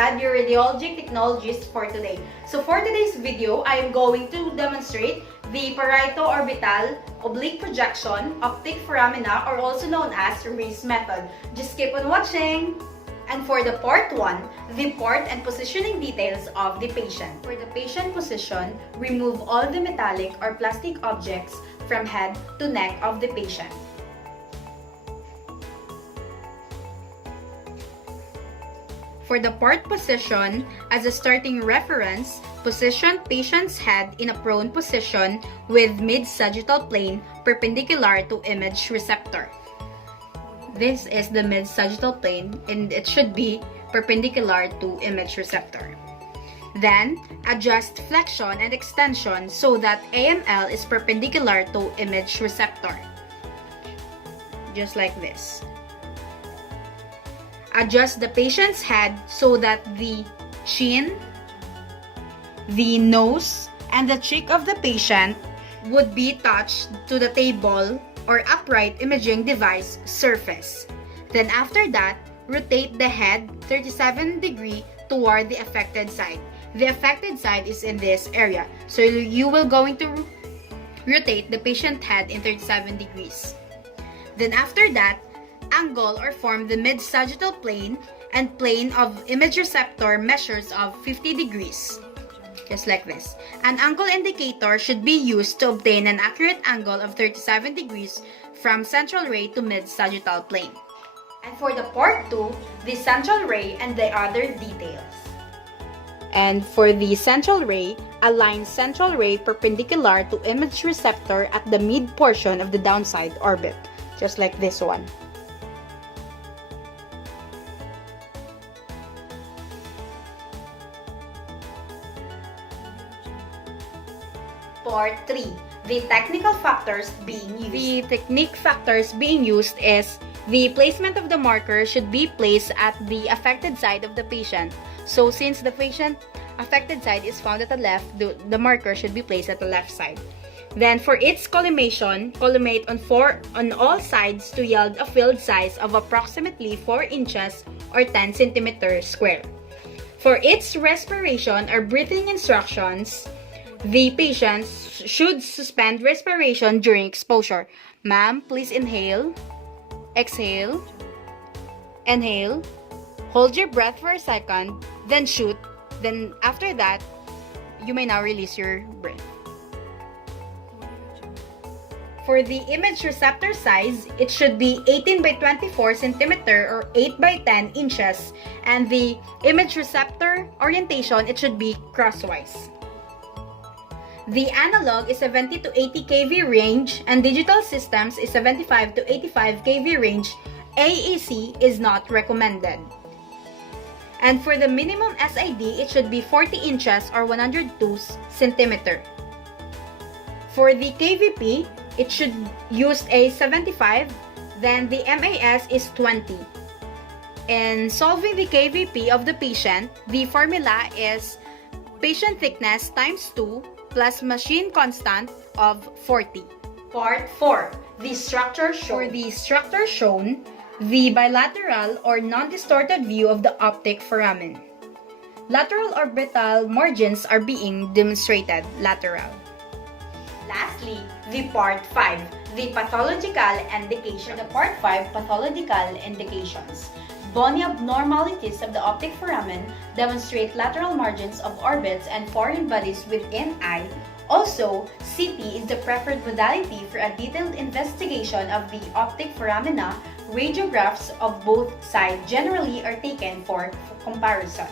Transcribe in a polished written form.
Amistad, your radiology technologist for today. So for today's video, I am going to demonstrate the parieto-orbital oblique projection optic foramina, or also known as RACE method. Just keep on watching! And for the part 1, the port and positioning details of the patient. For the patient position, remove all the metallic or plastic objects from head to neck of the patient. For the port position, as a starting reference, position patient's head in a prone position with mid-sagittal plane perpendicular to image receptor. This is the mid-sagittal plane and it should be perpendicular to image receptor. Then, adjust flexion and extension so that AML is perpendicular to image receptor. Just like this. Adjust the patient's head so that the chin, the nose, and the cheek of the patient would be touched to the table or upright imaging device surface. Then after that, rotate the head 37 degrees toward the affected side. The affected side is in this area. So you will going to rotate the patient head in 37 degrees. Then after that, angle or form the mid-sagittal plane and plane of image receptor measures of 50 degrees. Just like this. An angle indicator should be used to obtain an accurate angle of 37 degrees from central ray to mid-sagittal plane. And for the part 2, the central ray and the other details. And for the central ray, align central ray perpendicular to image receptor at the mid portion of the downside orbit. Just like this one. Part 3. The technical factors being used. The technique factors being used is the placement of the marker should be placed at the affected side of the patient. So since the patient affected side is found at the left, the marker should be placed at the left side. Then for its collimation, collimate on all sides to yield a field size of approximately 4 inches or 10 centimeters square. For its respiration or breathing instructions, the patient should suspend respiration during exposure. Ma'am, please inhale, exhale, inhale, hold your breath for a second, then shoot. Then after that, you may now release your breath. For the image receptor size, it should be 18 by 24 centimeter or 8 by 10 inches. And the image receptor orientation, it should be crosswise. The analog is 70 to 80 kV range and digital systems is 75 to 85 kV range. AEC is not recommended. And for the minimum SID, it should be 40 inches or 102 centimeter. For the KVP, it should use a 75, then the MAS is 20. In solving the KVP of the patient, the formula is patient thickness times 2 plus machine constant of 40. Part 4. The structure shown. For the structure shown, the bilateral or non-distorted view of the optic foramen. Lateral orbital margins are being demonstrated lateral. Lastly, the Part 5. The pathological indication. The Part 5 pathological indications. Bony abnormalities of the optic foramen demonstrate lateral margins of orbits and foreign bodies within eye. Also, CT is the preferred modality for a detailed investigation of the optic foramina. Radiographs of both sides generally are taken for comparison.